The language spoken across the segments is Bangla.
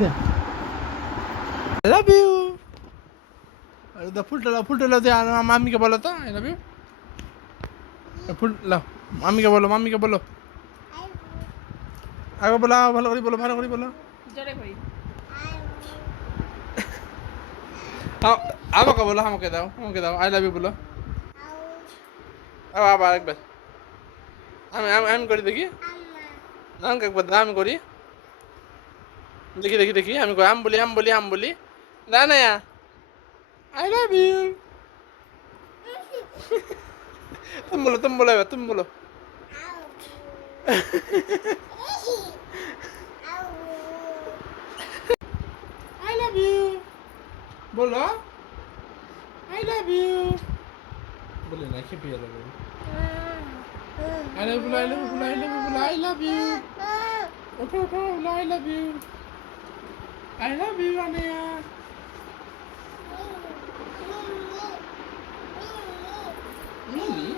দে আই লাভ ইউ আরে দা ফুলটা লাও দে মাম্মিকে বলো তো আই লাভ ইউ ফুল লাও মাম্মিকে বলো আগে বলো ভালো করে বলো জোরে করি আমাকে দাও আই লাভ ইউ বলো আবার একবার আমি করি দেখি আমাকে একবার দাও আমি করি দেখি আমি করি আম বলি না আই লাভ ইউ তুমি বলো এবার তুমি বলো আই লাভ ইউ বলো আই লাভ ইউ বলে না খেপে যাবে I love you, I love you, I love you, I love you. Okay, I love you. I love you, Anaya. Mindy?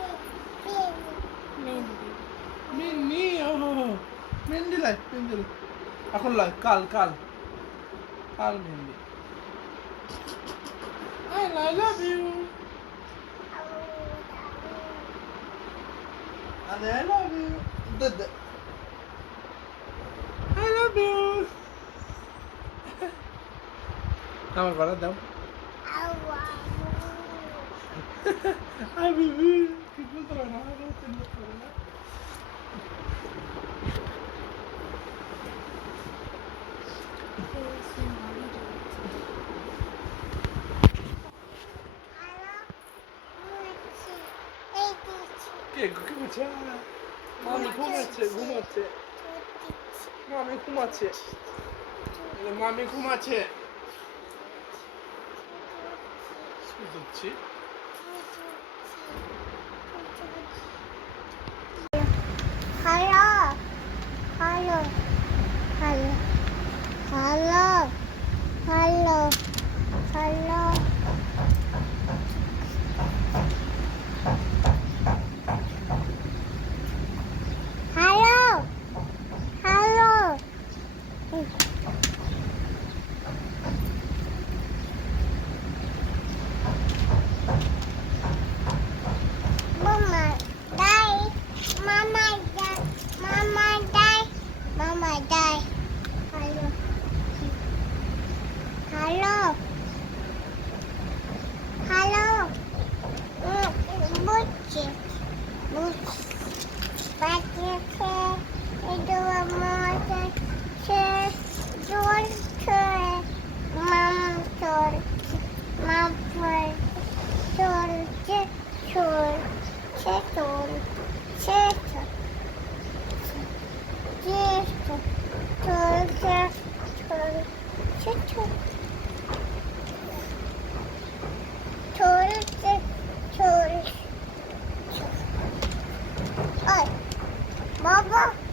Mindy, oh. Mindy like. এখন like, কাল Mindy. I love you. I love you. I love you. আমার গলা দাও I love you. কি বলতে পারে না কে ঘুমাচ্ছে মামি ঘুমাচ্ছে বুঝছি Baba.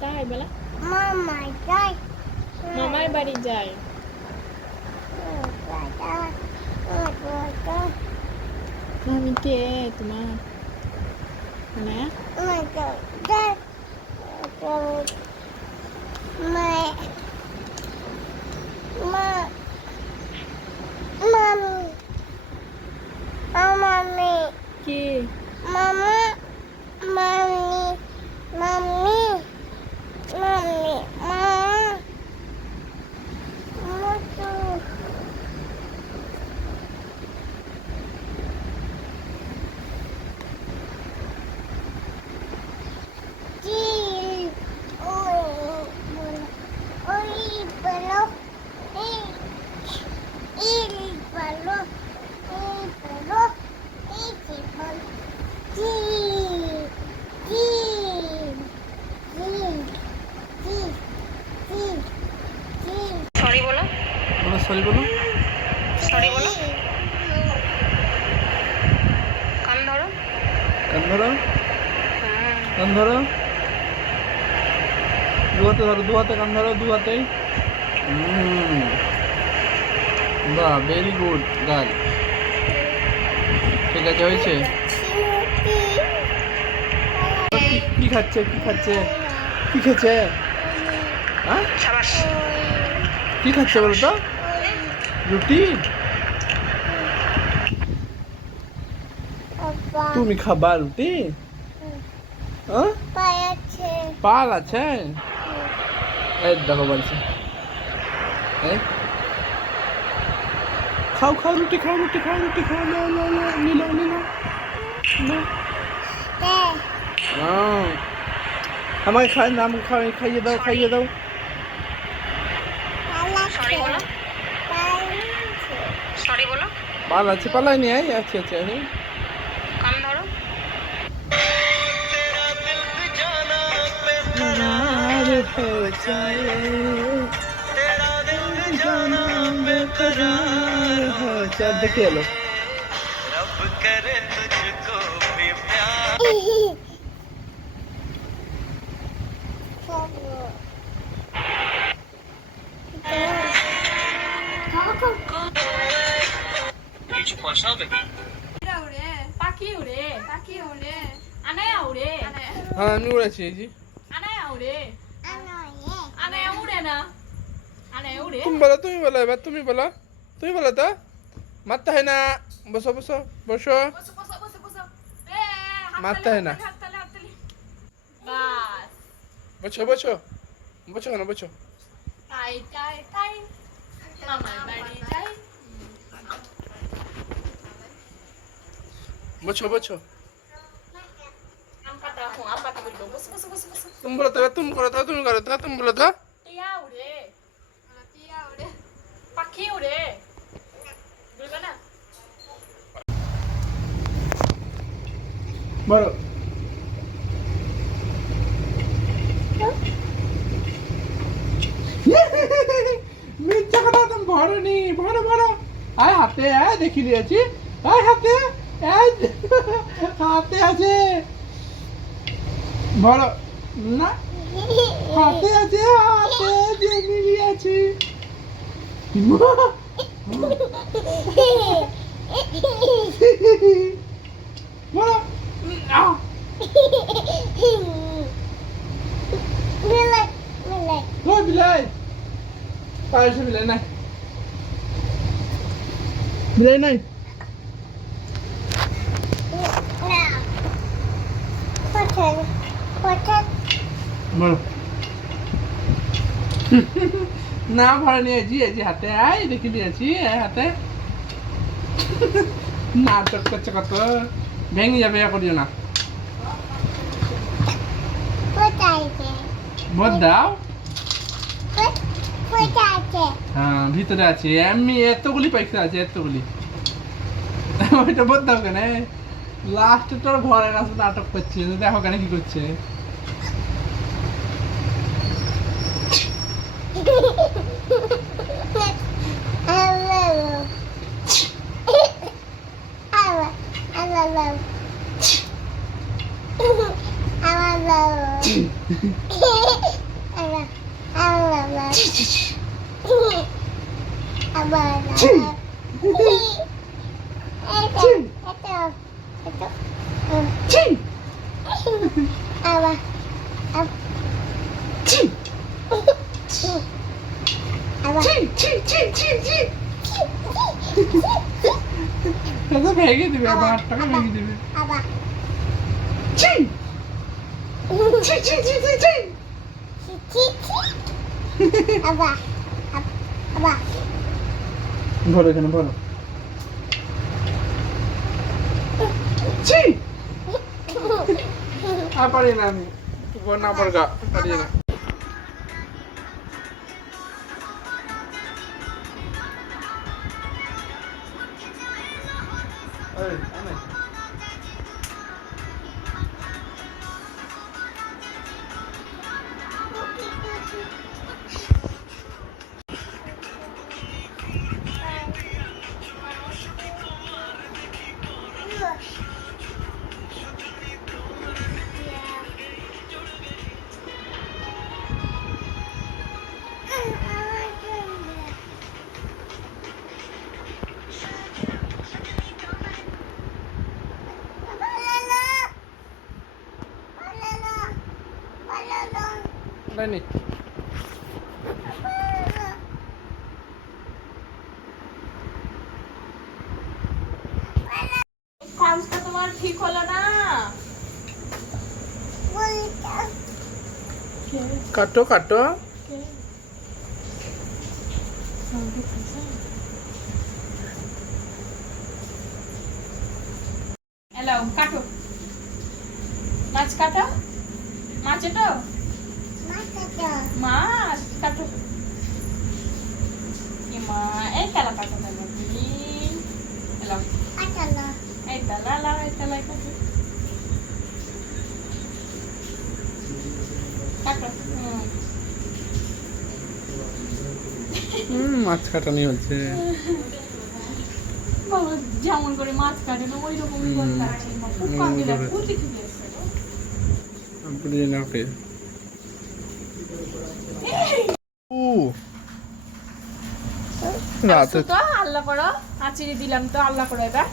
তাই বলা মামার মামার বাড়ি যায় মামি কে তোমার মানে কি বলো সরি বলো। সরি বলো। কান ধরো। কান ধরো, হ্যাঁ। কান ধরো, দু হাতে ধরো, দু হাতে কান ধরো, দু হাতেই। বাহ, ভেরি গুড গার্ল। ঠিক আছে, হয়েছে। কি খাচ্ছে, কি খাচ্ছে, কি খেছে? হ্যাঁ, সাবাস। কি খাচ্ছে বলো তো? রুটি? তুমি খাবা রুটি? হ্যাঁ, পাল আছে। এই দেখো বলছে, এই খাও খাও রুটি খাও, রুটি খাও, রুটি খাও, লো লো লো, নিলো নিলো। আমাকে খাই না, আমাকে খাই, খাইয়ে দাও, খাইয়ে দাও। সরি বলো। সরি বলো। পাল আছে, পালাই নিয়ে আয়। আচ্ছা আচ্ছা, কান ধরো। দেখে এলো। কিছু পয়সা হবে? পাখি উড়ে, পাখি উড়ে, আনায়া উড়ে, হ্যাঁ, আমি উড়েছি এই যে। আনায়া উড়ে, আনায়া উড়ে না, আনায়া উড়ে। তুমি বলো, তুমি বলো, এবার তুমি বলো, তুমি বলো তো। মারতে হয় না, বসো বসো বসো। বসো বসো বসো বসো। মারতে হয় না। হাততালি হাততালি। বাস। বসো বসো বসো, কেন বসো? তাই তাই তাই। মামার বাড়ি যাই। বসো বসো। আম পাতা হো, আম পাতা বলবো। বসো বসো বসো বসো। তুমি বলো তো, তুমি করো তো, তুমি করো তো, তুমি বলো তো। টিয়া উড়ে, টিয়া উড়ে, পাখি উড়ে। বলবে না? বলো। মিথ্যা কথা তুমি ভরো নি, ভরো ভরো। আয় হাতে, আয় দেখি দিয়েছি। আয় হাতে, আয় হাতে আছে। ভরো না, হাতে আছে, হাতে দেখি দিয়েছি। বলো। ওই বিলাই, পায়েছে বিলাই নাই, বিলাই নাই। বলো। না ভরে নিয়েছি, এই যে হাতে, আয় দেখি দিয়েছি, আয় হাতে। নাটক করছে কত, ভেঙে যাবে, ইয়া করিও না। ভোট দাও। হ্যাঁ, ভিতরে আছে, এমনি এতগুলি পয়সা আছে, এতগুলি। ওইটা ভোট দাও কেন? লাস্টে তোর ঘরের কাছে নাটক করছে, দেখো কেন কি করছে। ভেঙে দিবে, ভাতটাকে ভেঙে দিবে। ভরো এখানে, ভরো। আর পারি না আমি, না পারগা, পারি না। লাইনি কাজটা তোমার ঠিক হলো না। কাটো কাটো হ্যালো, কাটো মাছ, কাটো মাছ, এটো মাছ কাটো। এই মা, এই তেলা কাটো না নাকি? হ্যালো, এই তেলা লাও, এই তেলা কাটো কাটো। মাছ কাটানি হচ্ছে বাবা যেমন করে মাছ কাটে না ওই রকমই করে কাটছে। খুব কাটে না, ফুটি ফুটি আসছে তো। আপনি না ওকে ও রাতে তো আল্লাহ করো, আচিরি দিলাম তো, আল্লাহ করো এবার।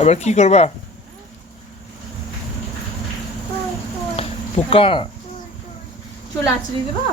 আবার কি করবা পোকা চুল আচিরি দেবো।